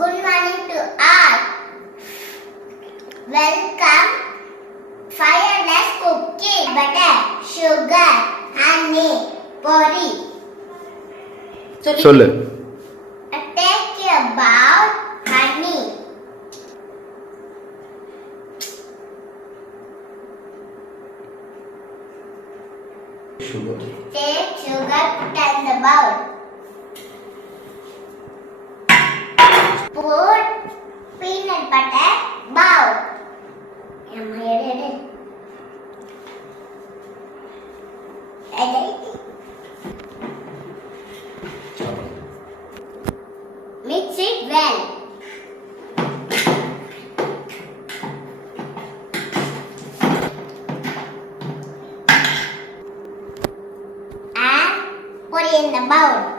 Good morning to all. Welcome. Fireless cooking. Butter, sugar, honey, pori. சொல்லு. Take a bowl, honey. Sugar. Take sugar, put in the bowl. Put peanut butter bowl. Mix it well. And put it in the bowl.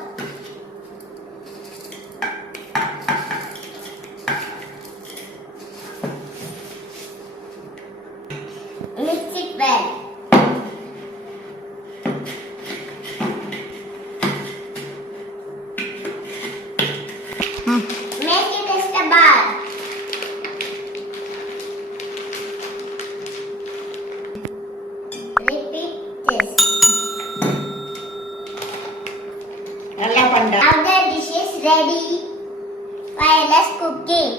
Mix it well. Make it as a ball. Repeat this. நல்லா பண்ற. Now the dish is ready. Fireless cooking.